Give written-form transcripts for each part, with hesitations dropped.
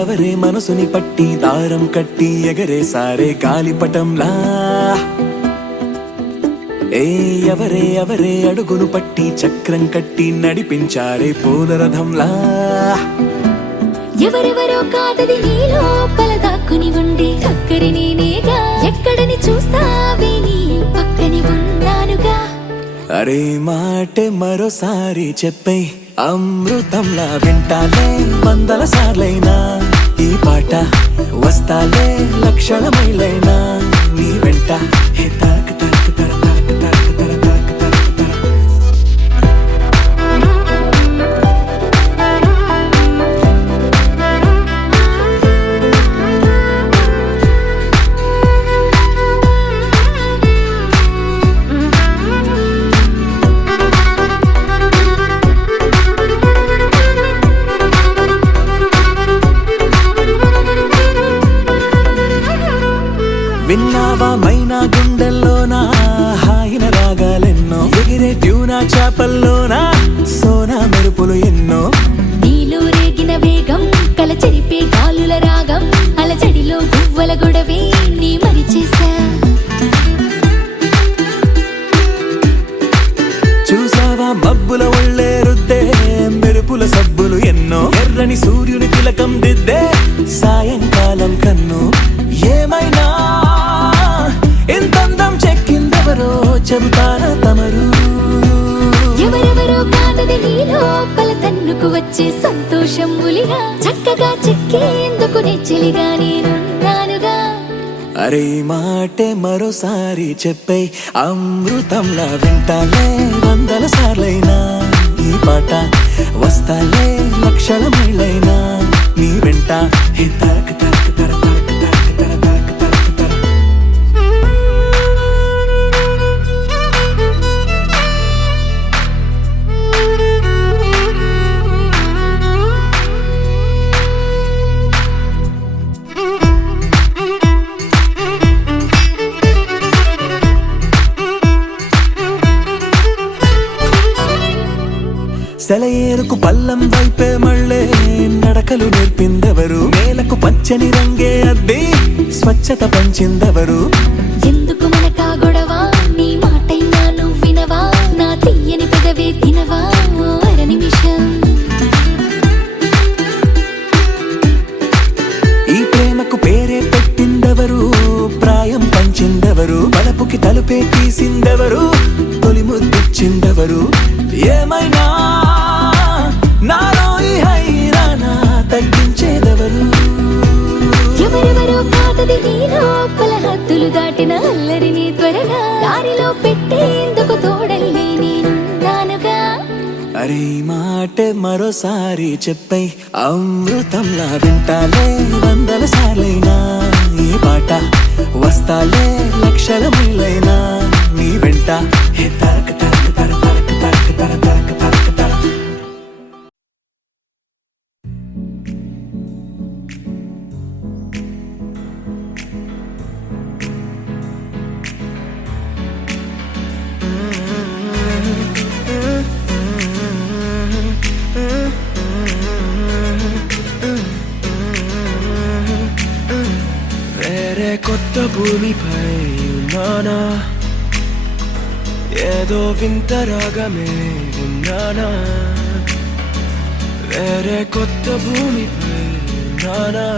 ఎవరే మనసుని పట్టి దారం కట్టి ఎగరే సారే గాలిపటంలా ఎవరే అడుగును పట్టి చక్రం కట్టి నడిపించారే పూలరథంలా ఎవరెవరో కాదది నీ లోపల దాక్కుని ఉండే అక్కడి నేనేగా ఎక్కడని చూస్తావే నీ పక్కని ఉన్నానుగా అరే మాటే మరోసారి చెప్పే అమృతంలా వింటాలే 100 సార్లైనా ఈ పాట వస్తాలే లక్షల మైలైనా నీ వెంట హే తరక తరక తర తరక తరక తర తరక తరక తర విన్నావా మైనా గుండెల్లోనా హాయిన రాగాలెన్నో ఎగిరే ట్యూనా చేపల్లోనా సోనా మెరుపులు ఎన్నో నీలో రేగిన వేగం కల చెరిపే గాలుల రాగం అలజడిలో గువ్వల గొడవే నీ మరిచేసా చూసావా మబ్బుల ఒళ్ళే రుద్దే మెరుపుల సబ్బులు ఎన్నో ఎర్రని సూర్యుని తిలకం దిద్దే సాయంకాలం కన్ను ఏమైనా ఎంతందం చెక్కిందెవరో చెబుతారా తమరు ఎవరెవరో కాదది నీ లోపల తన్నుకు వచ్చే సంతోషం ములిగా చక్కగా చెక్కేందుకు నెచ్చిలిగా నేనున్నానుగా అరే మాటే మరోసారి చెప్పే అమృతంలా వింటాలే 100 సార్లైనా ఈ పాట వస్తాలే లక్షల మైలైనా నీ వెంట హే తరక తరక తర తరక తరక తర తరక తరక తర సెలయేరుకు పల్లం వైపే మళ్ళే నడకలు నేర్పిందెవరు నేలకు పచ్చని రంగే అద్ది స్వచ్ఛత పంచిందెవరు ఎందుకు మనకా గొడవ నీ మాటైనా నువ్వు వినవా నా తీయని పెదవే తినవా ఓ అర నిమిషం ఈ ప్రేమకు పేరే పెట్టిందెవరు ప్రాయం పంచిందెవరు బలపుకి తలుపే తీసిందెవరు తొలి ముద్దిచ్చిందెవరు ఏమైనా నాలో ఈ హైరానా తగ్గించేదెవరు ఎవరెవరో కాదది నీ లోపల హద్దులు దాటిన అల్లరిని త్వరగా దారిలో పెట్టేందుకు తోడల్లి నేనున్నానుగా అరే మాటే మరోసారి చెప్పై అమృతంలా వింటాలే 100 సార్లైనా ఈ పాట వస్తాలే లక్షల మైలైనా నీ వెంట హే తరక తరక తర తరక తరక తర తరక తరక తర వేరే కొత్త భూమిపై ఉన్నానా ఏదో వింత రాగమే ఉన్నానా వేరే కొత్త భూమిపై ఉన్నానా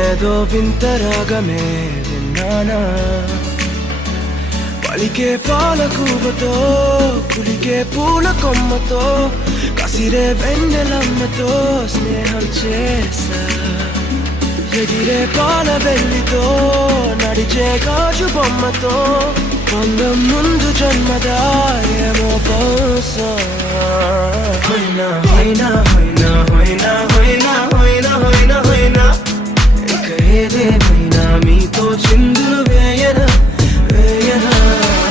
ఏదో వింత రాగమే విన్నానా పలికే పాలకూవతో కులికే పూల కొమ్మతో కసిరే వెన్నెలమ్మతో స్నేహం చేసా ఎగిరే పాల వెల్లితో నడిచే గాజు బొమ్మతో అందం ముందు జన్మదా ఏమో బహుశా హోయినా హోయినా హోయినా హోయినా హోయినా హోయినా హోయినా హోయినా ఇక ఏదేమైనా మీతో చిందులు వేయనా వేయనా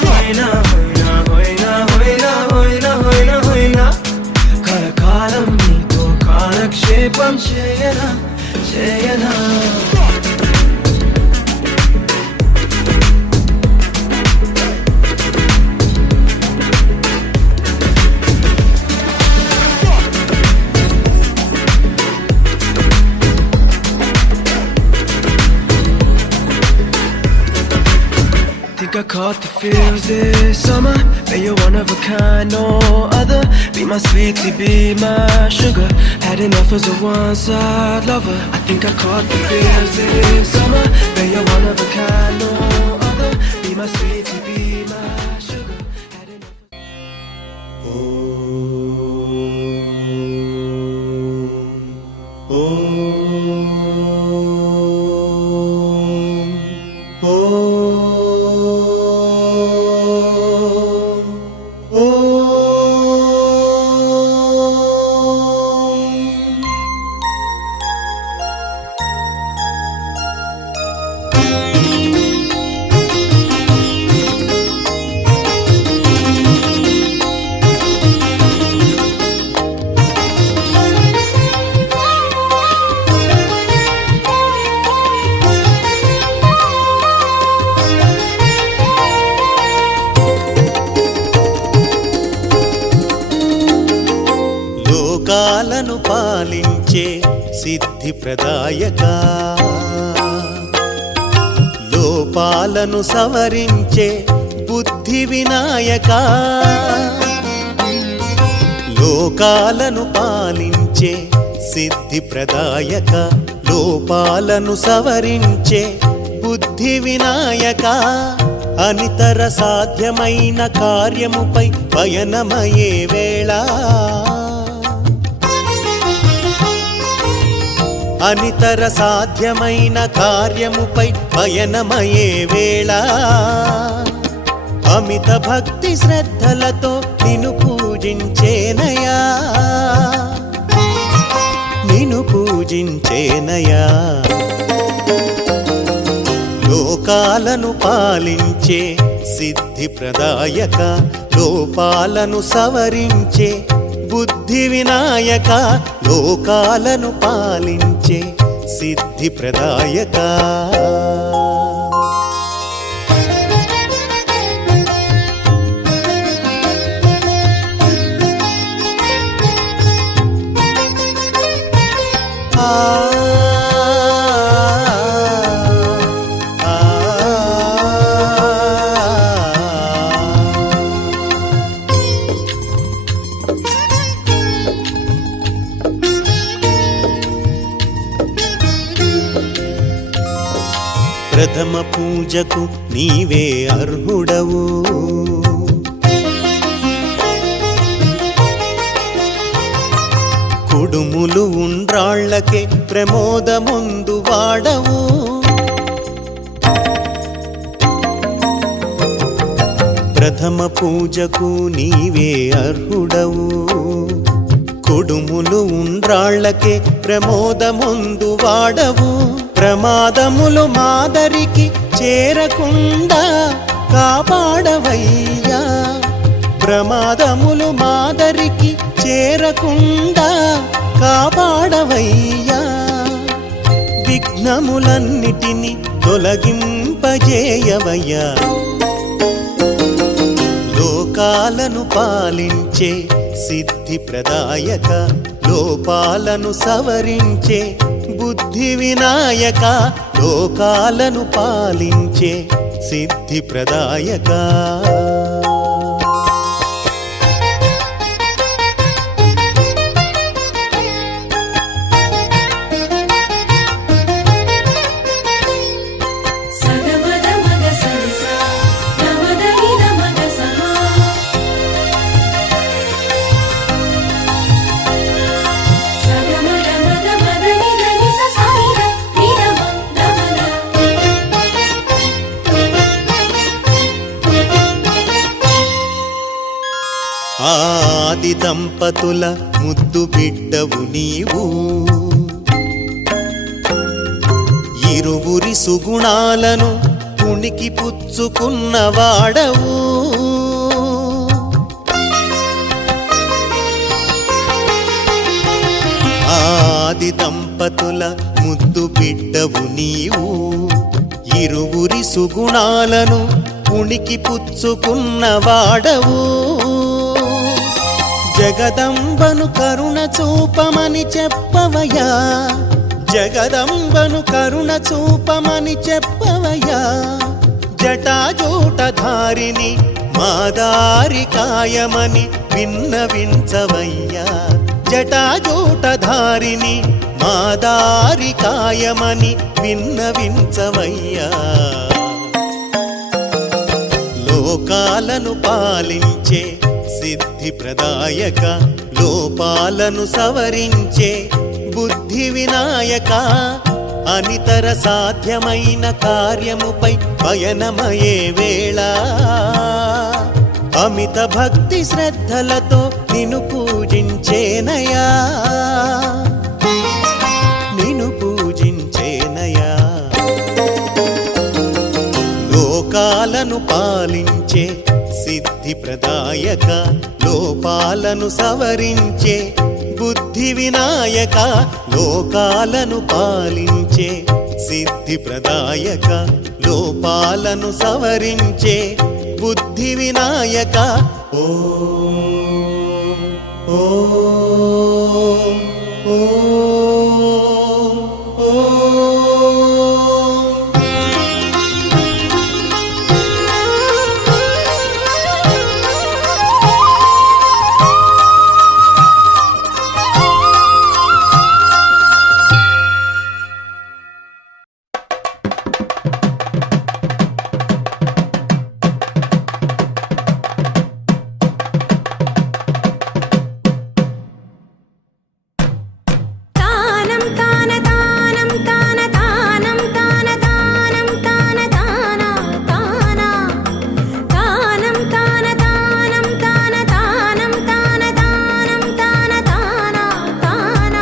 హోయినా హోయినా హోయినా హోయినా హోయినా హోయినా హోయినా కలకాలం మీతో కాలక్షేపం చేయనా చేయనా I caught the feels this summer. But you're one of a kind, no other. Be my sweetie, be my sugar. Had enough as a one-side lover. I think I caught the feels this summer. But you're one of a kind, no other. Be my sweetie, be my sugar. Had enough. లోకాలను పాలించే సిద్ధి ప్రదాయక, లోపాలను సవరించే బుద్ధి వినాయక. లోకాలను పాలించే సిద్ధి ప్రదాయక, లోపాలను సవరించే బుద్ధి వినాయక. అనితర సాధ్యమైన కార్యముపై పయనమయ్యే వేళ, అనితర సాధ్యమైన కార్యముపై పయనమయ్యే వేళ. అమిత భక్తి శ్రద్ధలతో నిన్ను పూజించేనయా, నిన్ను పూజించేనయా. లోకాలను పాలించే సిద్ధి ప్రదాయక, లోపాలను సవరించే బుద్ధి వినాయక. లోకాలను పాలించే సిద్ధి ప్రదాయక. ప్రథమ పూజకు నీవే అర్హుడవు, కుడుములు ఉండ్రాళ్ళకే ప్రమోదముందు వాడవు. ప్రథమ పూజకు నీవే అర్హుడవు, కుడుములు ఉండ్రాళ్ళకే ప్రమోదముందు వాడవు. ప్రమాదములు మాదరికి చేరకుండా కాపాడవయ్యా, ప్రమాదములు మాదరికి చేరకుండా కాపాడవయ్యా. విఘ్నములన్నిటిని తొలగింపజేయవయ్యా. లోకాలను పాలించే సిద్ధి ప్రదాయక, లోపాలను సవరించే బుద్ధి వినాయక. లోకాలను పాలించే సిద్ధి ప్రదాయక. ఆది దంపతుల ముద్దు బిడ్డవు నీవు, ఇరువురి సుగుణాలను పుణికి పుచ్చుకున్నవాడవు. ఆది దంపతుల ముద్దు బిడ్డవు నీవు, ఇరువురి సుగుణాలను పుణికి పుచ్చుకున్నవాడవు. జగదంబను కరుణ చూపమని చెప్పవయ్యా, జగదంబను కరుణ చూపమని చెప్పవయ్యా. జటాజూటధారిని మాదారి కాయమని విన్నవించవయ్యా జటాజూటధారిని మాదారి కాయమని విన్నవించవయ్యా లోకాలను పాలించే సిద్ధి ప్రదాయక లోపాలను సవరించే బుద్ధి వినాయక అనితర సాధ్యమైన కార్యముపై పయనమయే వేళ అమిత భక్తి శ్రద్ధలతో నిన్ను పూజించేనయా నిన్ను పూజించేనయా లోకాలను పాలించే సిద్ధి ప్రదాయక లోపాలను సవరించే బుద్ధి వినాయక లోకాలను పాలించే సిద్ధి ప్రదాయక లోపాలను సవరించే బుద్ధి వినాయక ఓం ఓం ఓం ఓం తానం తాన తానం తాన తానం తాన తానం తాన తాన తాన తానం తాన తానం తాన తానం తాన తానం తాన తాన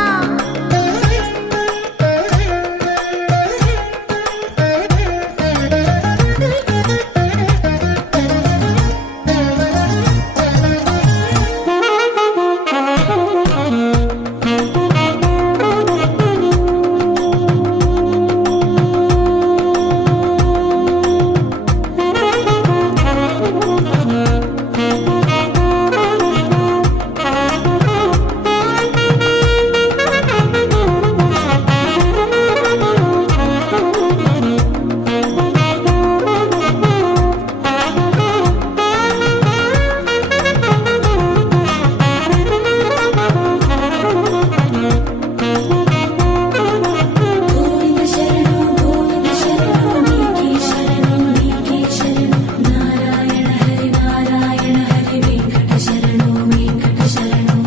గోవింద శరణు గోవింద శరణు నీకే శరణు నీకే శరణు నారాయణ హరి వెంకట శరణు వెంకట శరణు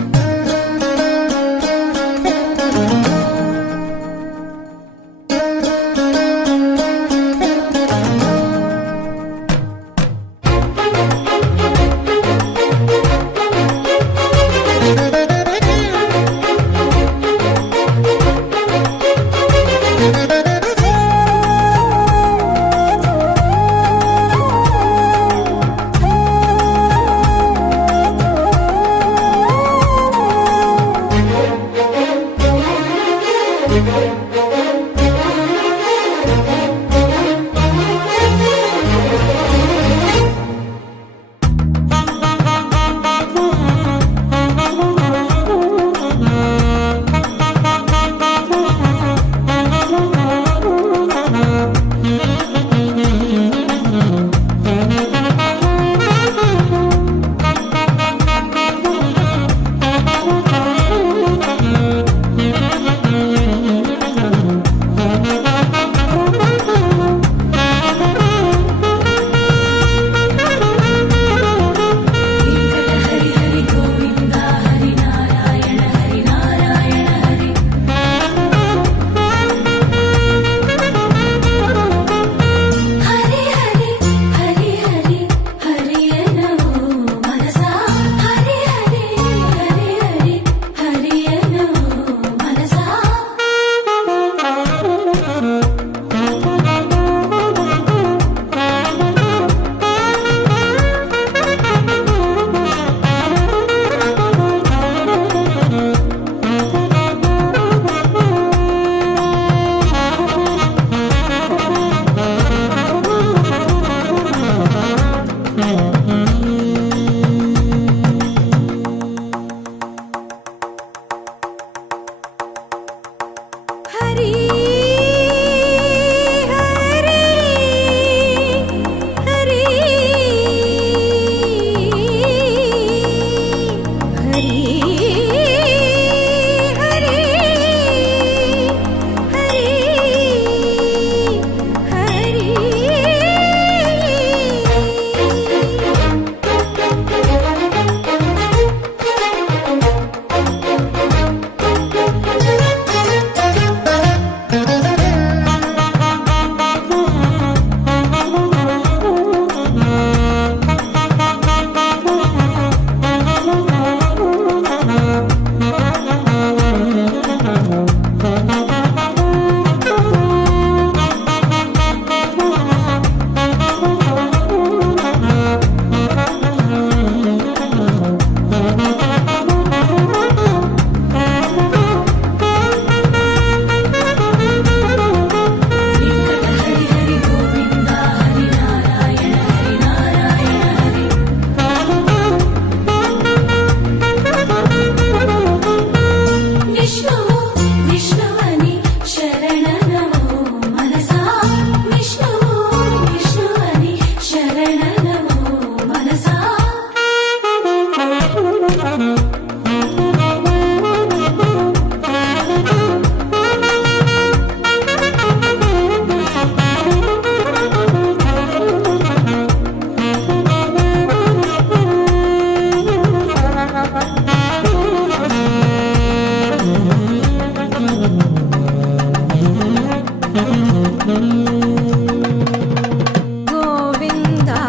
గోవిందా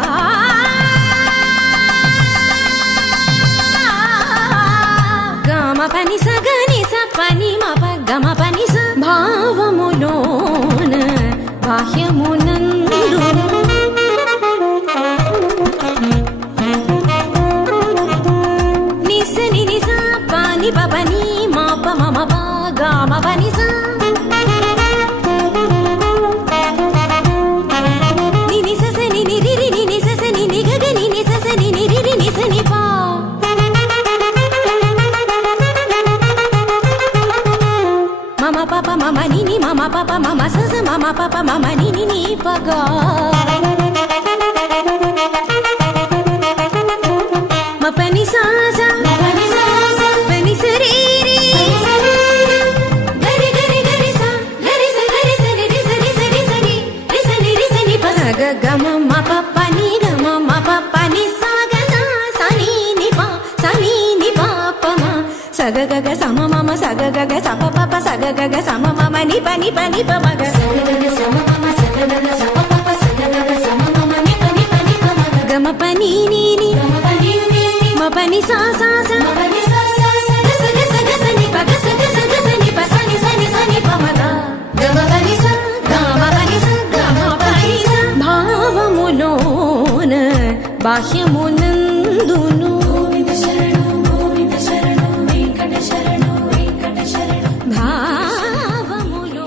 గమ పని సగని స పని మప గమ పని స భావములోన బాహ్యమునందు నిస ని నిస పని పని మప మమ ప గమ పని స ని నిస స ని ని రి రి ని నిస స ని ని గ గ ని నిస స ని ని రి రి ని స ని పా మమ పప మమ ని ని మమ పప మమ స స మమ పప మమ ని ని ని ప గ మ పని సా సా పని స రి రి గరి గరి గరి సా గరి స ని రి స ని స ని స ని రి స ని రి స ని ప స గ గ మ మ ప ప ని గ మ మ ప ప ని సా గ సా స ని ని ప స ని ని ప ప మ స గ గ గ స మ మ మ స గ గ గ స ప ప ప స గ గ గ స మ మ మ ని ప ని ప ని ప మ గ స గ గ గ స మ మ మ స గ గ గ స ప ప ప స గ గ గ స మ మ మ ని ప ని ప ని ప మ గ గ మ ప ని ని ని గ మ ప ని ని ని మ ప ని సా సా స మ ప ని సా సా స గ స గ స గ స ని ప గ స గ స గ స ని ప స ని స ని స ని ప మ గ గ మ ప ని స గ మ ప ని స గ మ ప ని స భావములోన బాహ్యమునందును గోవింద శరణు వెంకట శరణు భావములోన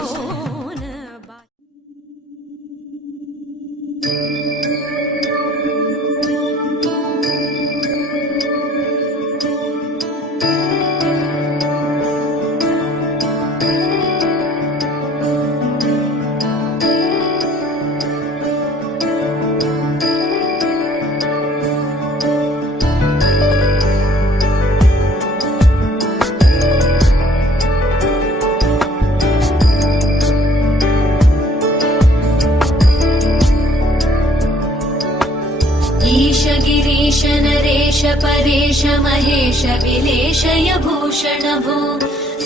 ईश गिरीश नरेश परेश महेश विलेशय भूषण भो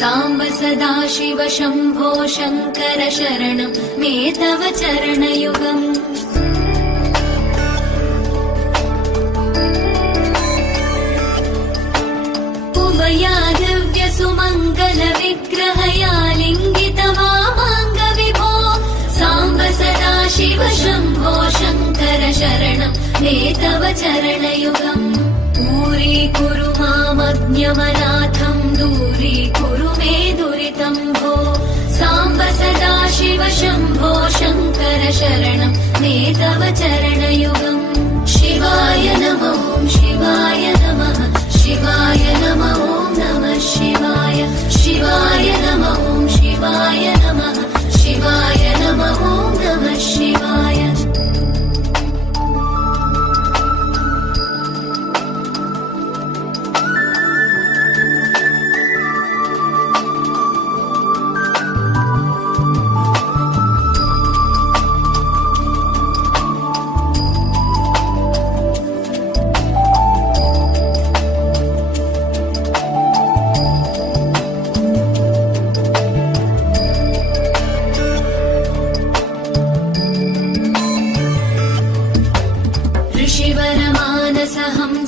साम्ब सदाशिव शम्भो शङ्कर शरणं मे तव चरणयुगम् उमया दिव्य सुमङ्गल विग्रहया लिङ्गित वामाङ्ग विभो साम्ब सदाशिव शम्भो शङ्कर शरणं मे तव चरणयुगम् दूरीकुरु मामज्ञमनाथं दूरीकुरु मे दुरितं भो साम्ब सदाशिव शम्भो शङ्कर शरणं मे तव चरणयुगम् शिवाय नमो शिवाय नमः शिवाय नमो नमः शिवाय शिवाय नमो शिवाय नमः शिवाय नमो नमः शिवाय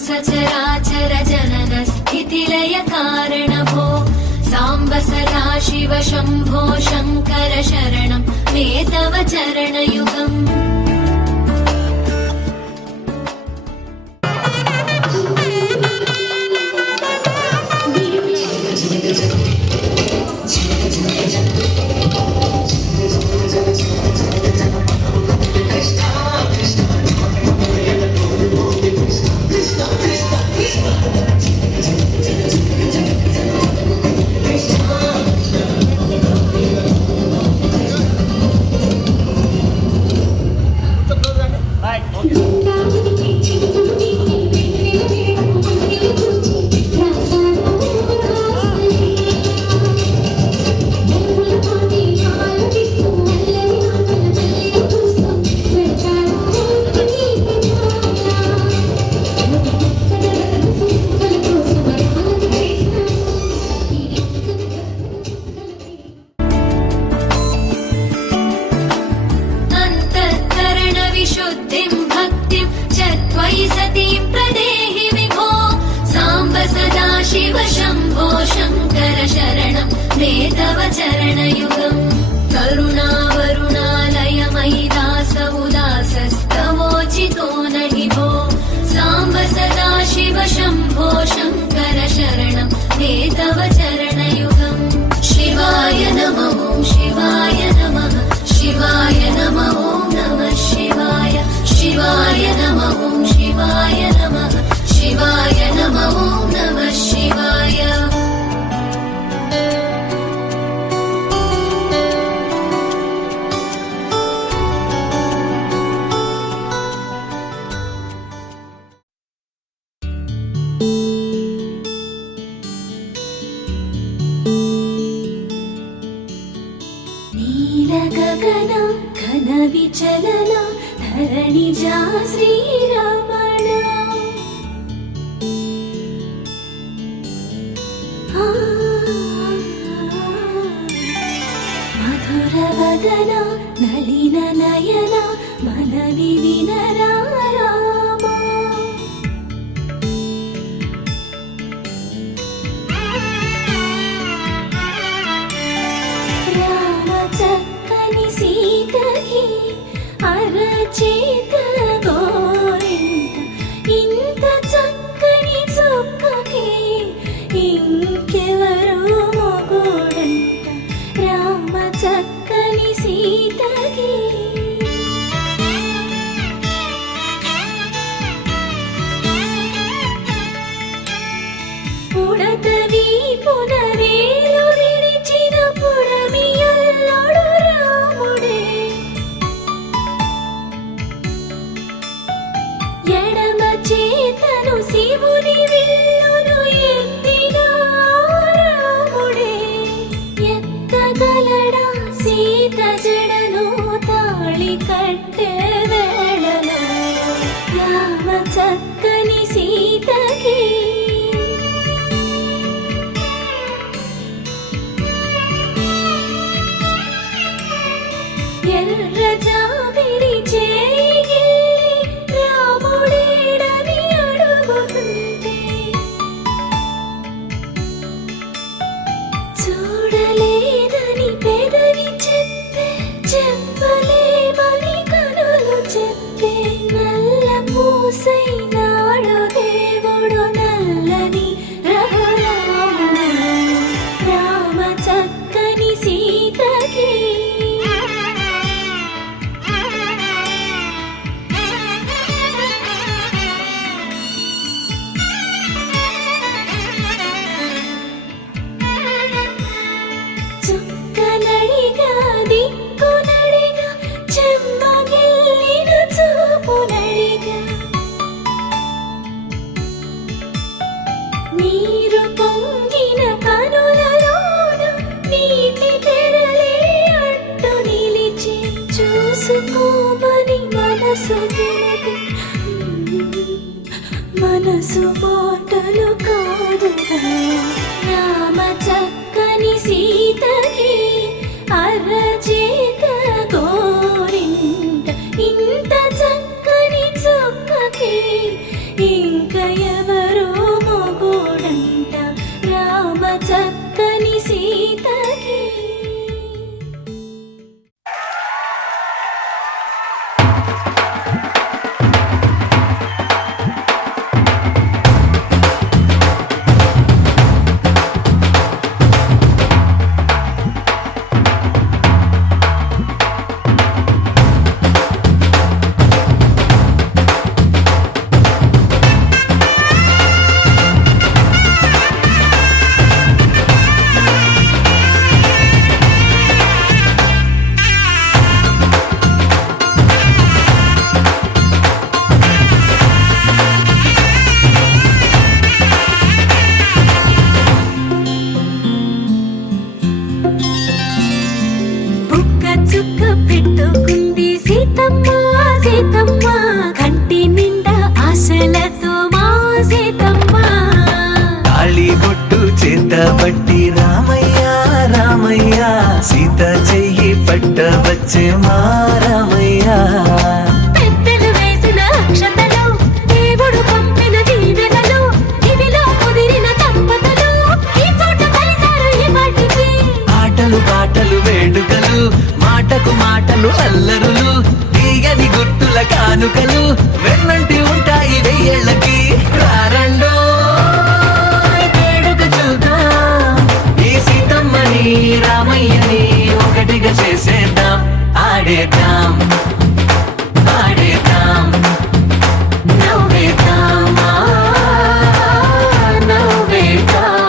सचराचर जनन स्थितिलय कारण भो साम्ब सदाशिव शम्भो शङ्कर शरणं मे तव चरणयुगम् నీల గగన ఘన విచలన ధరణిజా శ్రీరమణ మధుర వదన నళిన నయన మనవి వినరా రామా రామ చక్కని సీతకి అరచేత గోరింట ఇంత చక్కని చుక్కకి ఇంకెవరు మొగుడంట రామ చక్కని సీతకి ఉడత వీపున వేలు విడిచిన పుడమియల్లోడు రాముడే ఎడమ చేతను శివుని విల్లును ఎత్తిన రాముడే ఎత్తగలడా సీత జడను తాళి కట్టే వేళలో రామ చక్కని సీతకి ఎర్ర జాబిలి చేయి రాముడేడని అడుగుతుంటే చూడలేదని పెదవి చెప్పే చెప్పలేమని కనులు చెప్పే నల్ల పూసైనాడు దేవుడు నల్లని రఘురాముడు రామ చక్కని సీతకి చుక్కనడిగా దిక్కునడిగా చెమ్మగిల్లిన చూపునడిగా నీరు పొంగిన కనులలోన నీటి తెరలే అట్టు నిలిచి చూసుకోమని మనసు తెలిపి మనసు మాటలు కాదుగా రామ చక్కని సీతకి అరచేత గోరింట ఇంత చక్కని చుక్కకి ఇంక ఎవరు మొగుడంట రామ చక్కని సీతకి చుక్క పెట్టుకుంది సీతమ్మ సీతమ్మ కంటి నిండా ఆశలతో మా సీతమ్మ తాళి బొట్టు చేత పట్టి రామయ్య రామయ్య సీత చెయ్యి పట్ట వచ్చే మా రామయ్య పెద్దలు వేసిన అక్షతలు దేవుడు పంపిన దీవెనలు ఇవిలో కుదిరిన దంపతులు ఈ చోట కలిసారు ఈ పాటికి ఆటలు పాటలు వేడుకలు మాటకు మాటలు అల్లరులు తీయని గుర్తుల కానుకలు వెన్నంటి ఉంటాయి వెయ్యేళ్ళకి రారండో వేడుక చూద్దాం ఈ సీతమ్మని రామయ్యని ఒకటిగా చేసేద్దాం ఆడేద్దాం ఆడేద్దాం నవ్వేద్దాం నవ్వేద్దాం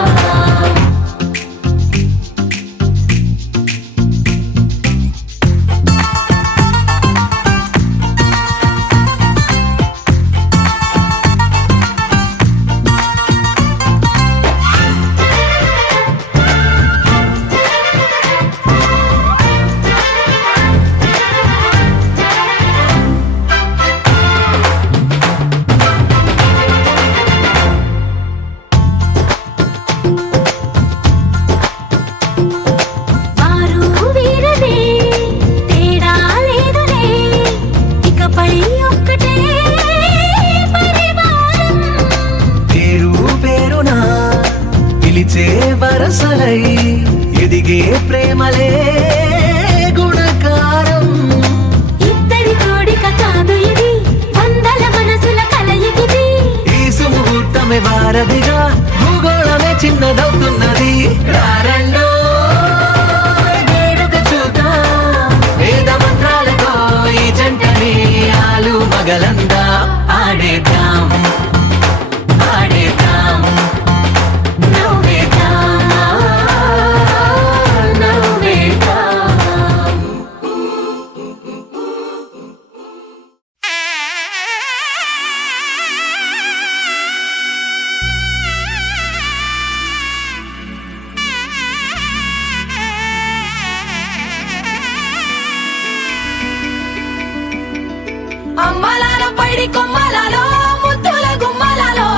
అమ్మలాలో పైడి కొమ్మలలో ముద్దుల గుమ్మలలో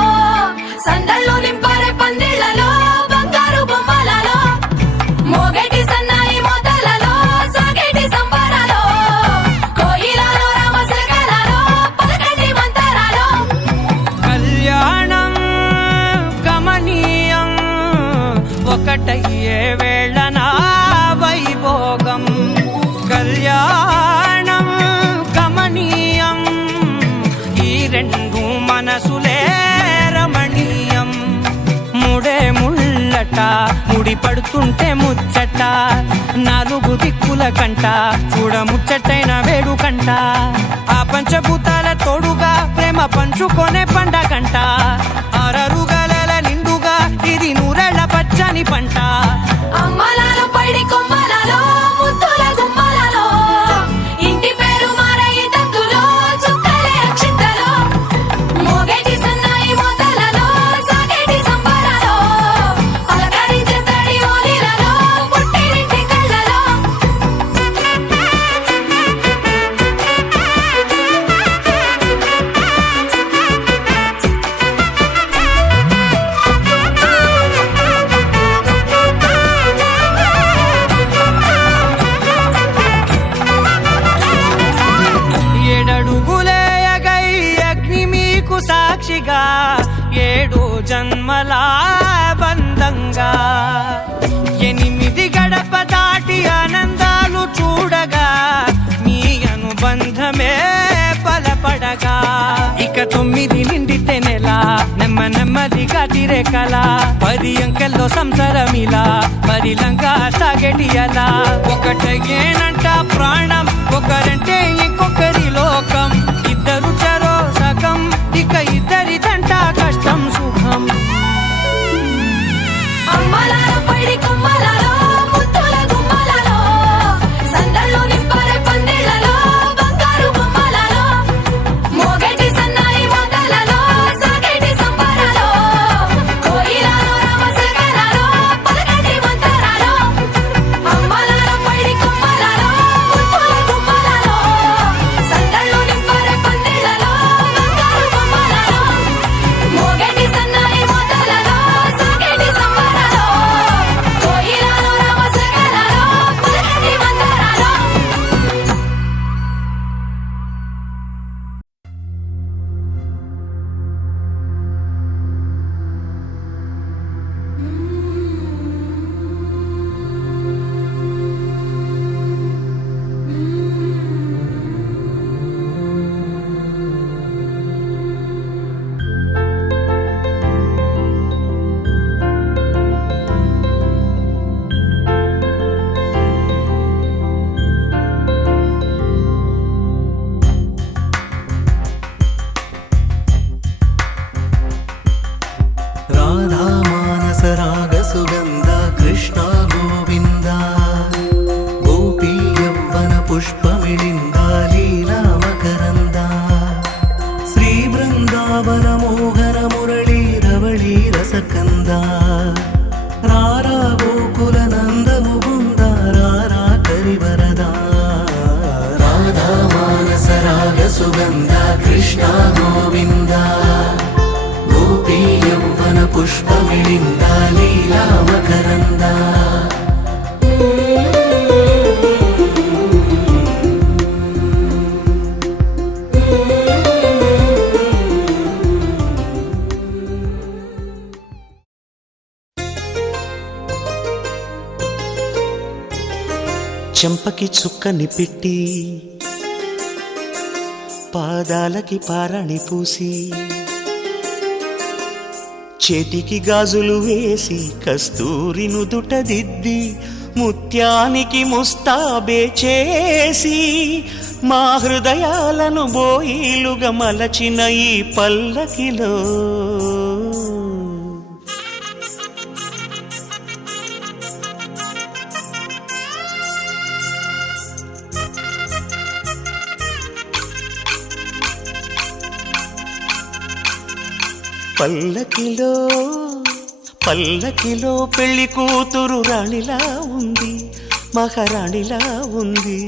సందళ్ళు నింపారే పందిళ్లలో బంగారు బొమ్మలలో మోగేటి సన్నాయి మోతలలో సాగేటి సంబరాలో కోయిలలో రామశకలలో పలకటి మంతరాలో కళ్యాణం గమనీయం ఒకటయ్యే వేళనా వైభోగం కళ్యాణం గమనీయం ఈ రెండు మనసులే రమణీయం ముడే ముళ్ళట ముడి పడుతుంటే ముచ్చట నాలుగు దిక్కుల కంట చూడ ముచ్చటైన వేడుకంట ఆ పంచభూతాల తోడుగా ప్రేమ పంచుకొనే పండగంట ఆరరుగల నిండుగా ఇది నూరెళ్ళ పచ్చని పంట అమ్మలాలో పైడి కొమ్మలలో ముద్దుల గుమ్మలలో ఇంటి పేరు మారయి తంతులో చుక్కలే అక్షింతలో మోగేటి సన్నాయి మోతలలో సాగేటి సంబరాలో పలకరించే తడి ఓలిలలో పుట్టినింటి కళ్ళలో ఏడడుగులే ఎగై అగ్ని మీకు సాక్షిగా ఏడు జన్మల బంధంగా ఎనిమిది గడప దాటి ఆనందాలు చూడగా మీ అనుబంధమే బలపడగా ఇక 9 నిండితే నెల నెమ్మదిగా తిరే కల 10 అంకెల్లో సంసారమిలా పరిలంగా సాగేటి అలా ఒకటేనంట ప్రాణం ఒకరంటే ఇంకొకరి లోకం ఇద్దరు చరో సగం ఇక ఇద్దరిదంట కష్టం సుఖం అమ్మలాలో పైడి కొమ్మలలో ముద్దుల గుమ్మలలో సందళ్ళు నింపారే పందిళ్లలో బంగారు బొమ్మలలో మోగేటి సన్నాయి మోతలలో సాగేటి సంబరాలో కోయిలలో రామశకలలో పలకటి మంతరాలో అమ్మలాలో పైడి కొమ్మలలో ముద్దుల గుమ్మలలో సందళ్ళు నింపారే పందిళ్లలో బంగారు బొమ్మలలో మోగేటి సన్నాయి మోతలలో సాగేటి సంబరాలో కోయిలలో రామశకలలో పలకటి మంతరాలో రాధా మానస రాగ సుగంధ కృష్ణ గోవింద గోపీ యవ్వన పుష్పమిళింద లీలా మకరంద శ్రీ బృందావన మోహన మురళీ రవళీ రసకంద రారా గోకుల నంద ముకుంద రారా కరివరద రాధా మానస రాగ సుగంధ కృష్ణ గోవింద గోపీ యవ్వన పుష్పమిళింద లీలా మకరంద చెంపకి చుక్కని పెట్టి పాదాలకి పారాణి పూసి చేతికి గాజులు వేసి కస్తూరి నుదుట దిద్ది ముత్యానికి ముస్తాబే చేసి మా హృదయాలను బోయిలుగా మలచిన ఈ పల్లకిలో పల్లకిలో పల్లకిలో పెళ్లి కూతురు రాణిలా ఉంది, మహారాణిలా ఉంది.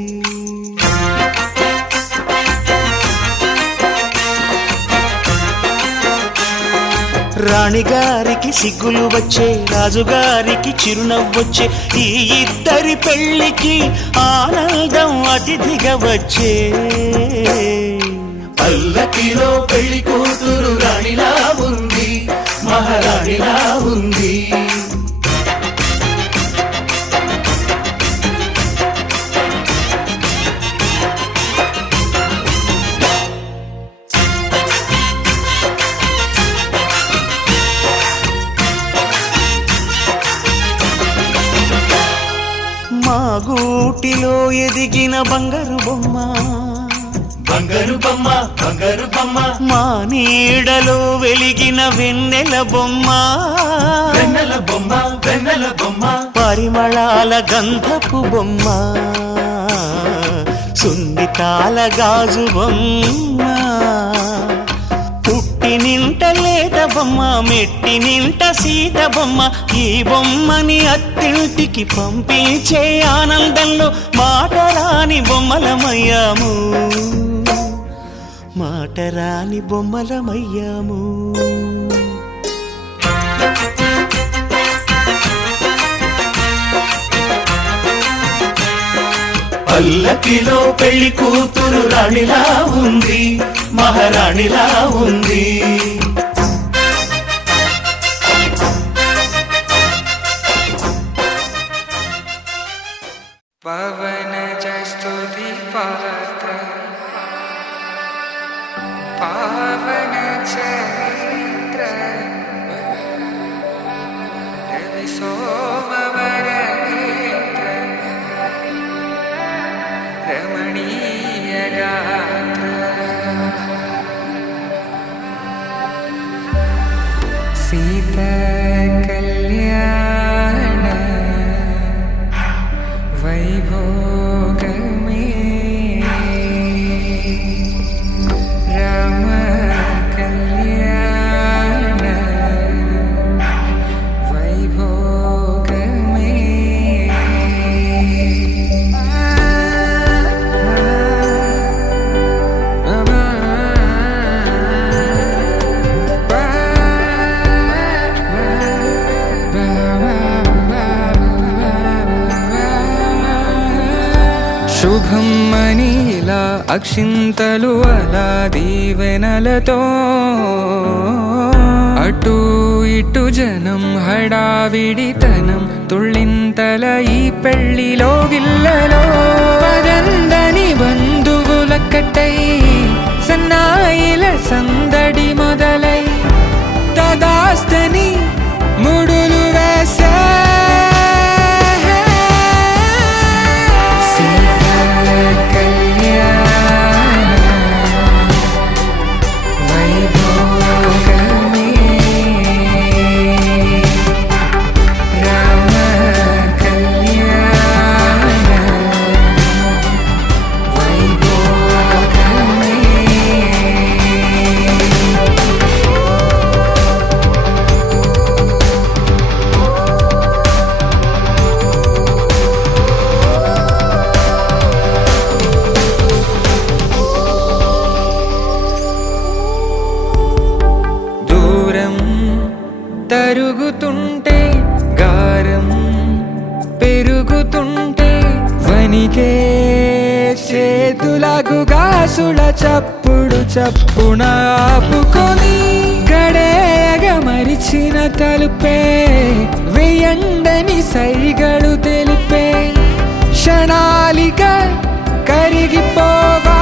రాణిగారికి సిగ్గులు వచ్చే, రాజుగారికి చిరునవ్వొచ్చే, ఈ ఇద్దరి పెళ్లికి ఆనందం అతిథిగా వచ్చే. పల్లకిలో పెళ్లి కూతురు రాణిలా ఉంది, మహారాణిలా ఉంది. మా గూటిలో ఎదిగిన బంగారు బొమ్మ, బంగారు బొమ్మ, బంగారు బొమ్మ, మా నీడలో వెలిగిన వెన్నెల బొమ్మ, వెన్నెల బొమ్మ, వెన్నెల బొమ్మ, పరిమళాల గంధపు బొమ్మ, సున్నితాల గాజు బొమ్మ, పుట్టి నింట లేత బొమ్మ, మెట్టి నింట సీత బొమ్మ. ఈ బొమ్మని అత్తింటికి పంపించే ఆనందంలో మాటరాని బొమ్మలమయ్యాము, మాటరాని బొమ్మలమయ్యాము. పల్లకిలో పెళ్లి కూతురు రాణిలా ఉంది, మహారాణిలా ఉంది. పవన జస్తుతి పాత్ర పావన చరిత్ర రవి సోమవర నేత్ర రమణీయ గాత్ర సీత కళ్యాణ వైభోగమే రామ కళ్యాణ వైభోగమే. శుభం మనీలా అక్షింతలు అలా దీవెనలతో అటు ఇటు జనం హడావిడితనం తుళ్ళింతల ఈ పెళ్లిలో గిల్లలో పదందని బంధువుల కట్టై సన్నాయిల సందడి మొదలై తదాస్తని ముడులు వేసే తరుగుతుంటే గారం పెరుగుతుంటే వనికే చేతులకు గాసుల చప్పుడు చప్పున ఆపుకొని గడేగ మరిచిన తలుపే వెయ్యండని సైగడు తెలిపే క్షణాలిక కరిగిపోవా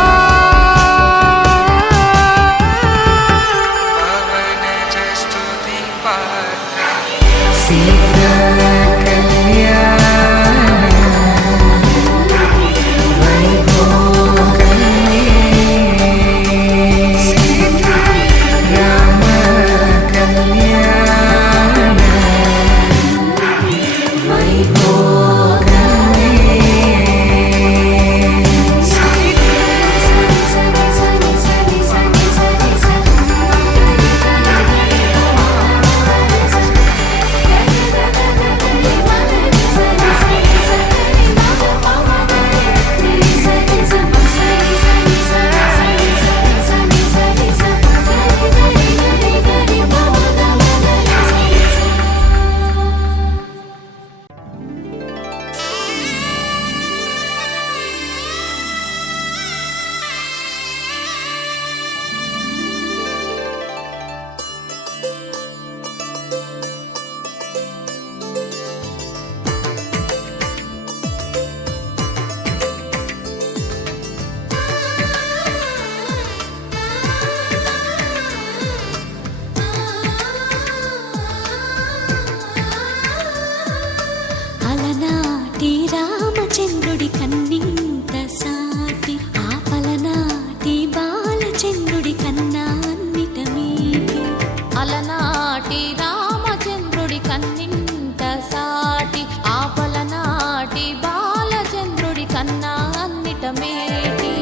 మాటమేటి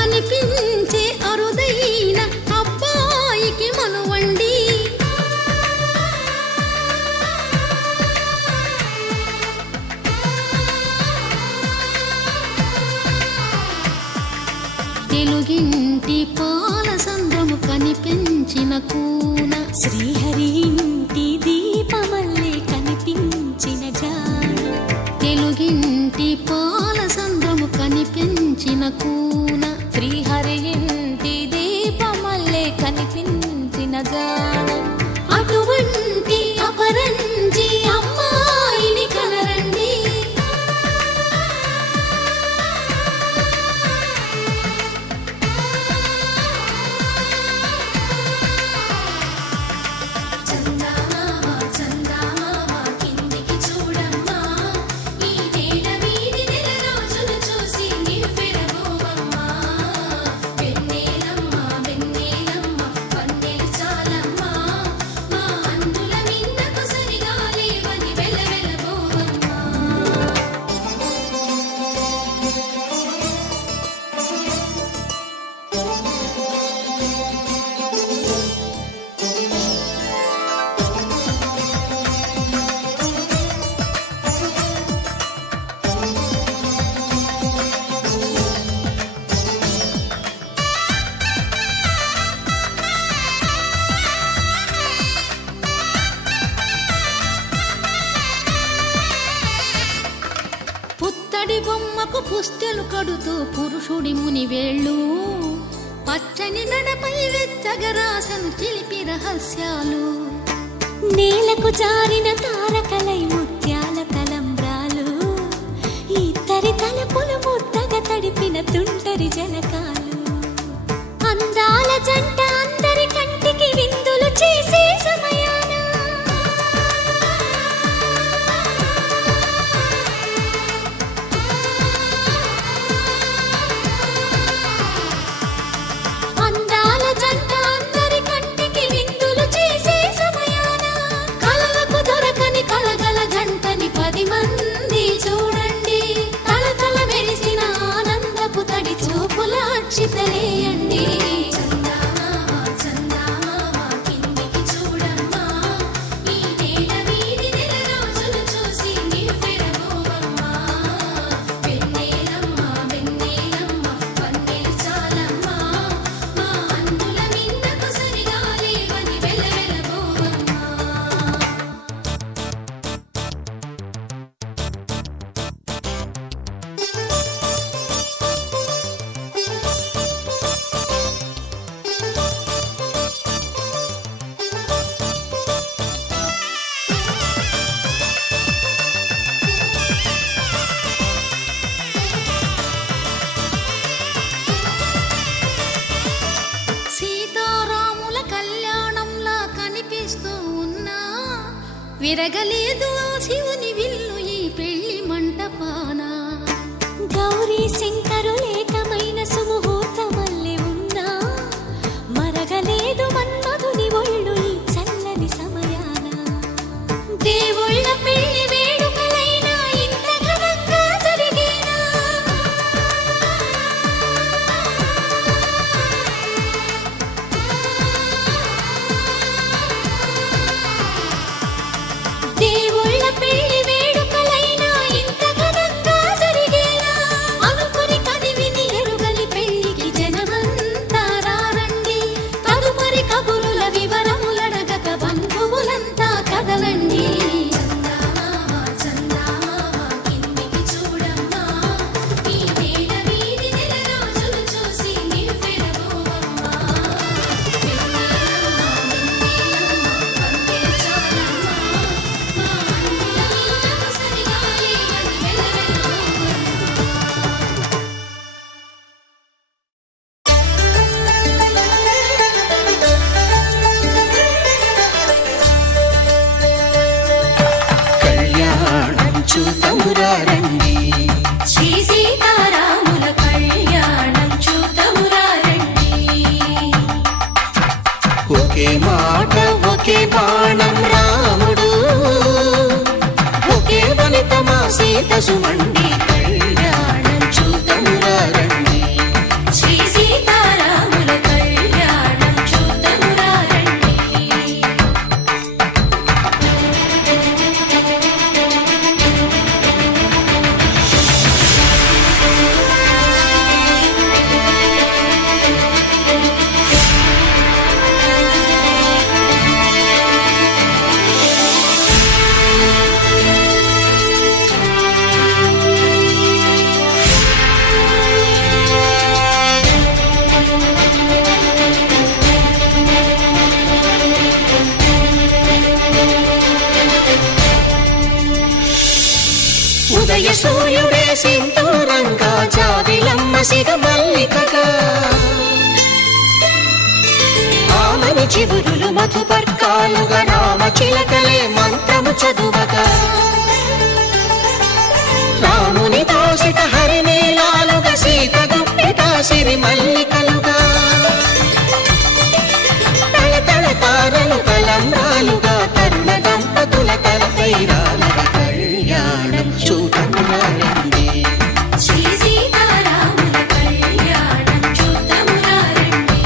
అనిపించే అరుదైన అబ్బాయికి మనువండి తెలుగింటి పాల సంద్రము కనిపించిన కూన శ్రీహరి ఇంటి దీపమల్లే కనిపించిన జాన తెలుగింటి పాల సంద్రము కనిపించిన కూన శ్రీహరి ఇంటి దీపమల్లే కనిపించిన జాన అటువంటి అపరంజి అమ్మాయిని కనరండి పుత్తడి బొమ్మకు పుస్తెలు కడుతూ పురుషుడి ముని వేళ్ళు పచ్చని నడపై వెచ్చగరాసను చిలిపి రహస్యాలు నేలకు జారిన తారకలై ముత్యాల తలంబ్రాలు ఇద్దరి తలపులు ముద్దగా తడిపిన తుంటరి జలకాలు అందాల జంట అందరి కంటికి విందులు చేసే సమయాన అందాల జంట అందరి కంటికి విందులు చేసే సమయాన కలలకు దొరకని కలగల జంటని 10 మంది చూడండి తలతల మెరిసిన ఆనందపు తడి చూపుల అక్షితలేయండి సీతారాముల కళ్యాణంలా కనిపిస్తూ ఉన్నా విరగలేదు ఆ శివుని విల్లు ఈ పెళ్లి మంటపాన గౌరీ శంకరులేకమైన సుముహూర్తమల్లె ఉన్నా మరగలేదు మన్మధుని ఒళ్ళు ఈ చల్లని సమయాన దేవుళ్ళ పెళ్లి వేడుకలైనా ఇంత ఘనంగా జరిగేనా దేవుళ్ళ పెళ్లి వేడుకలైనా ఇంత ఘనంగా జరిగేలా అనుకుని కనివిని ఎరుగని పెళ్లికి జనమంతా రారండి తదుపరి కబురుల వివరములడగక బంధువులంతా కదలండి కళ్యాణం చూతమురారండి శ్రీ సీతారాముల కళ్యాణం చూతమురారండి ఒకే మాట ఒకే బాణం రాముడు ఒకే వనిత మా సీత సుమండి కళ్యాణం చూతమురారండి సింధూరంగా జాబిలమ్మ సిగ మల్లికగా ఆమని చివురులు మధుపర్కాలుగా రామ చిలకలే మంత్రము చదువగా రాముని దోసిట హరినీలాలుగా సీత గుప్పిట సిరి మల్లికలుగా తళతళ తారలు తలంబ్రాలుగా తరుణ దంపతుల తలపైరాలుగా కళ్యాణం చూడమురండి శ్రీ సీతారాముల కళ్యాణం చూద్దామురా రండి.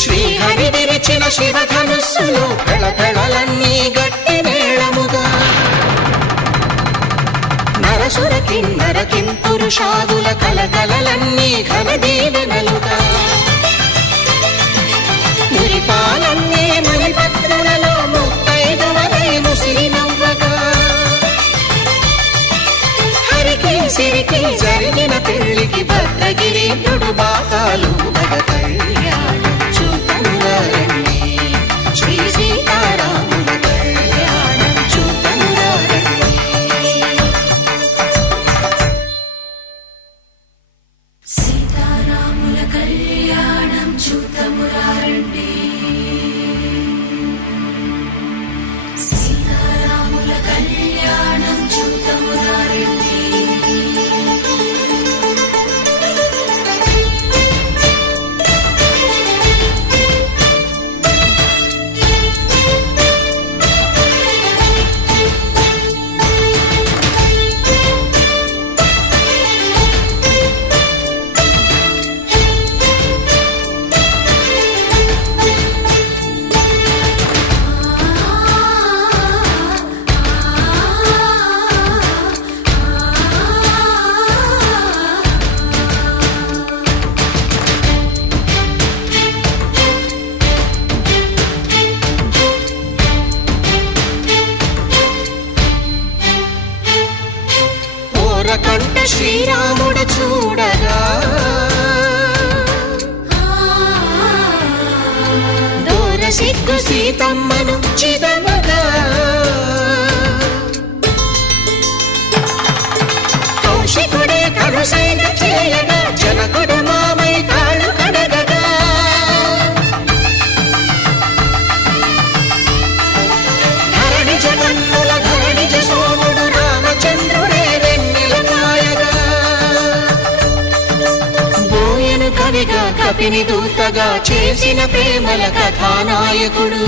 శ్రీహరి విరిచిన శివధనుస్సులు పెళపెళలన్నీ గట్టి మేళముగా నరసుర కిన్నర కింపురుషాదుల కలకలలన్నీ ఘన దీవెనలుగా మురిపాలన్నీ మణిపత్రులలో ముత్తైదువలై ముసిరి నవ్వగా హరికి సిరికి జరిగిన పెళ్లికి భద్రగిరీంద్రుడు బాకాలు మగ కళ్యాణం చూతమురండి శ్రీ సీతారాముల కళ్యాణం చూతమురండి సీతారాముల కళ్యాణం చూద్దామురా రండి. సీతారాముల కళ్యాణం చూద్దామురా రండి. ఓరకంట శ్రీరాముడు చూడగా దూర సిగ్గు సీతమ్మను చిదమగా కౌశికుడే కరుసైన చేయగా జనకుడు మామై కాళ్ళు కడగగా ధరణి జగన్నుల ధరణిజ సోముడు రామచంద్రుడే వెన్నెల కాయగా బోయను కవిగా కపిని దూతగా చేసిన ప్రేమల కథానాయకుడు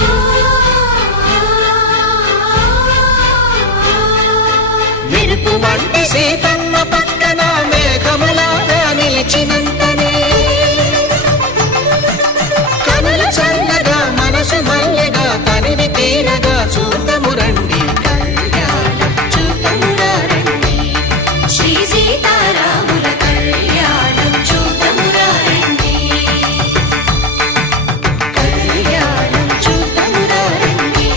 మెరుపు వంటి సీతమ్మ పక్కన మేఘములాగా నిలిచినంతనే కనులు చల్లగా మనసు మల్లెగా తనివి తీరగా చూతమురండి కళ్యాణం చూతమురండి శ్రీ సీతారాముల కళ్యాణం చూద్దామురా రండి. కళ్యాణం చూతమురండి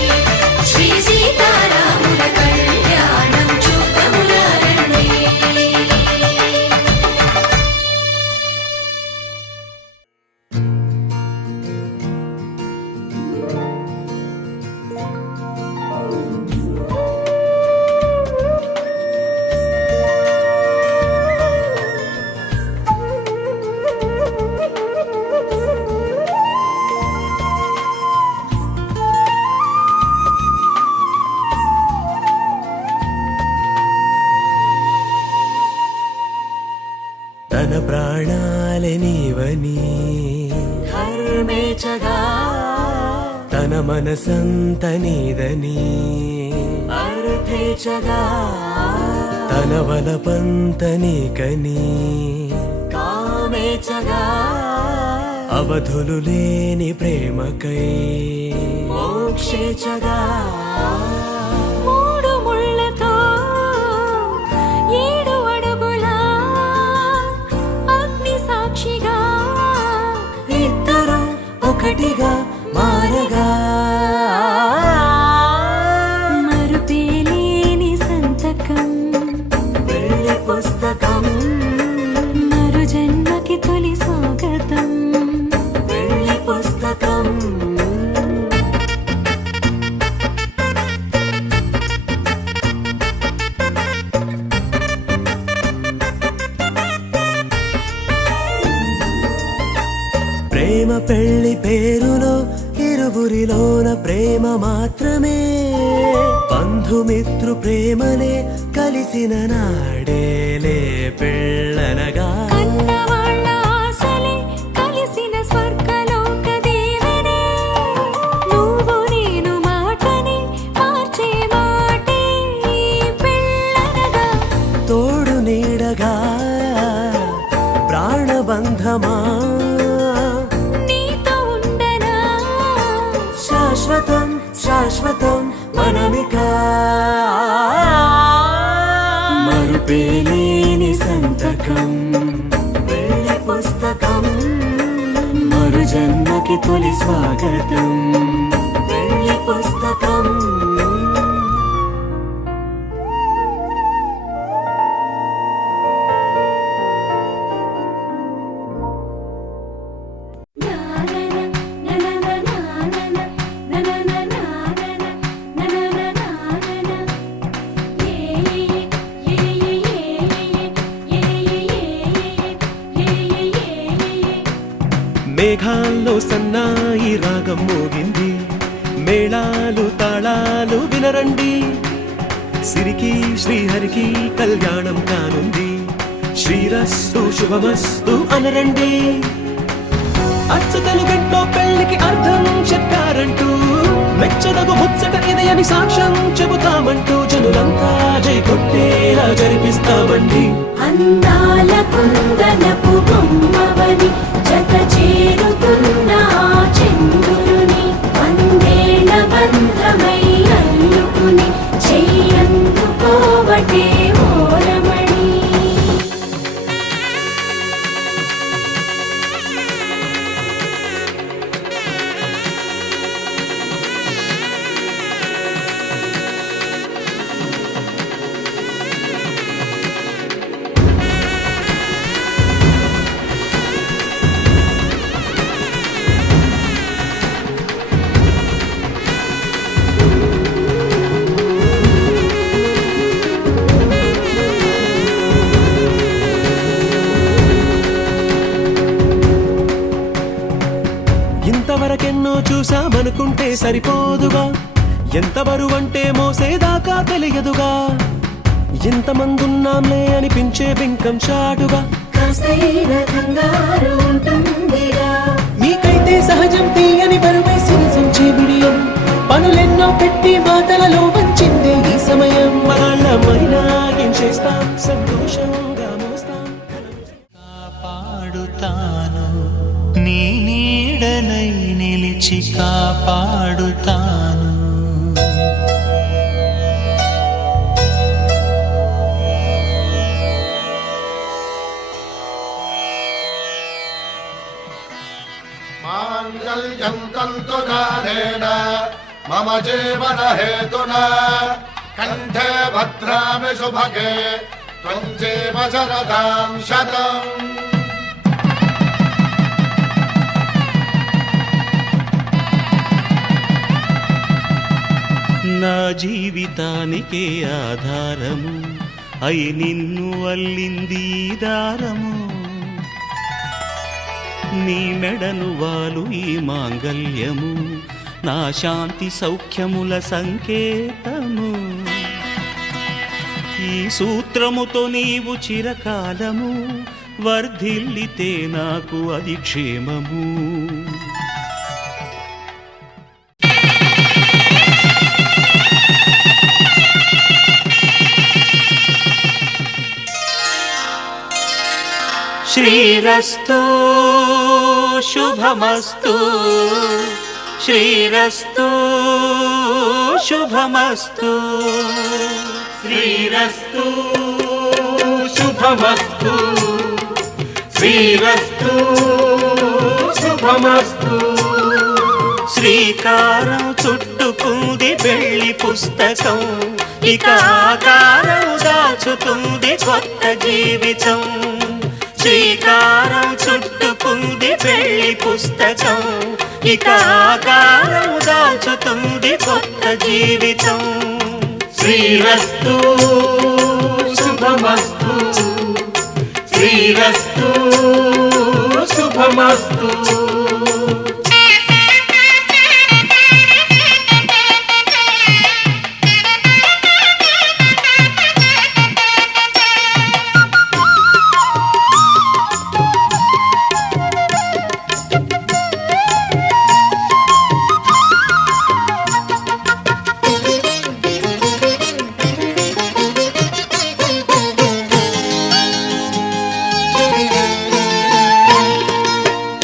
శ్రీ సీతారాముల కళ్యాణం చూద్దామురా రండి. తన ప్రాణాలే నీవని ధర్మేచగా తన మనసంత నీదని అర్థేచగా తన వలపంత నీకని కామేచగా అవధులు లేని ప్రేమకై మోక్షేచగా మూడు ముళ్ళతో 7 అడుగుల అగ్ని సాక్షిగా ఇద్దరు ఒకటిగా మారగా పెళ్లి పేరులో ఇరువురిలోన ప్రేమ మాత్రమే బంధుమిత్రు ప్రేమలే కలిసిన నాడేలే పెళ్ళనగా కన్నవాళ్ళ ఆశలే కలిసిన స్వర్గలోక దీవెనే నువ్వు నేను మాటని మార్చే మాటే పెళ్ళనగా తోడు నీడగా ప్రాణబంధమా నీతో ఉండనా శాశ్వతం శాశ్వతం మనమికా మరుపేలేని సంతకం పెళ్లి పుస్తకం మరు జన్మకి తొలి స్వాగతం పెళ్లి పుస్తకం మేఘాల్లో సన్నాయి రాగం మోగింది మేళాలు తాళాలు వినరండి సిరికి శ్రీహరికి కళ్యాణం కానుంది శ్రీరస్తు శుభమస్తు అనరండి అచ్చతలు గంటో పెళ్లికి అర్థం చెప్పారంటూ మెచ్చదగు ముచ్చట ఇది అని సాక్ష్యం చెబుతామంటూ జనులంతా జై కొట్టేలా జరిపిస్తామండి అందాల కుందనపు బొమ్మవని జత చేరుతున్న చంద్రుని వందేళ్ల బంధమై అల్లుకుని చెయ్యందుకోవటే ఓరమణి ఇంతవరకెన్నో చూసామనుకుంటే సరిపోదుగా ఎంత బరువంటే మోసేదాకా తెలియదుగా ఇంతమందున్నాంలే అనిపించే బింకం చాటుగా మీకైతే సహజం తీయని బరువై సంచే బిడియం పనులెన్నో పెట్టి మాటలలో వంచిందే ఈ సమయం మళ్ళా ఏం చేస్తాం సంతోషంగా మోస్తాం కాపాడుతాను నీ నీడనై నిలిచి కాపాడుతాను మాంగళ్యం తంతునానేన మమ జీవన హేతునా కంఠే భద్రామి శుభగే త్వం జీవ శరదాం శతం నా జీవితానికే ఆధారము అయి నిన్ను అల్లింది ఈ దారము నీ మెడను వాలు ఈ మాంగల్యము నా శాంతి సౌఖ్యముల సంకేతము ఈ సూత్రముతో నీవు చిరకాలము వర్ధిల్లితే నాకు అది క్షేమము శ్రీరస్తు శుభమస్తు శ్రీరస్తు శుభమస్తు శ్రీరస్తు శుభమస్తు శ్రీరస్తు శుభమస్తు శ్రీకారం చుట్టుకుంది పెళ్లి పుస్తకం ఇక ఆకారం దాచుతుంది కొత్త జీవితం శ్రీకారం చుట్టుకుంది పెళ్లి పుస్తకం ఇక ఆకారం దాచుతుంది కొత్త జీవితం శ్రీరస్తు శుభమస్తు శ్రీరస్తు శుభమస్తు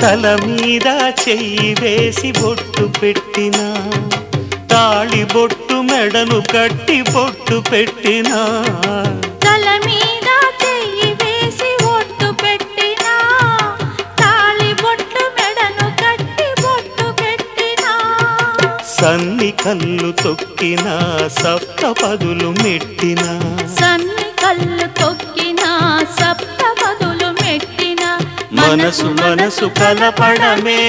తల మీద చెయ్యి వేసి బొట్టు పెట్టినా తాళి బొట్టు మెడను కట్టి బొట్టు పెట్టినా తల మీద చెయ్యి వేసి ఒట్టు పెట్టినా తాళి బొట్టు మెడను కట్టి బొట్టు పెట్టినా సన్ని కళ్ళు తొక్కినా సప్తపదులు మెట్టినా సన్ని కళ్ళు తొక్కినా సప్తపదులు మెట్టినా మనసు మనసు కలపడమే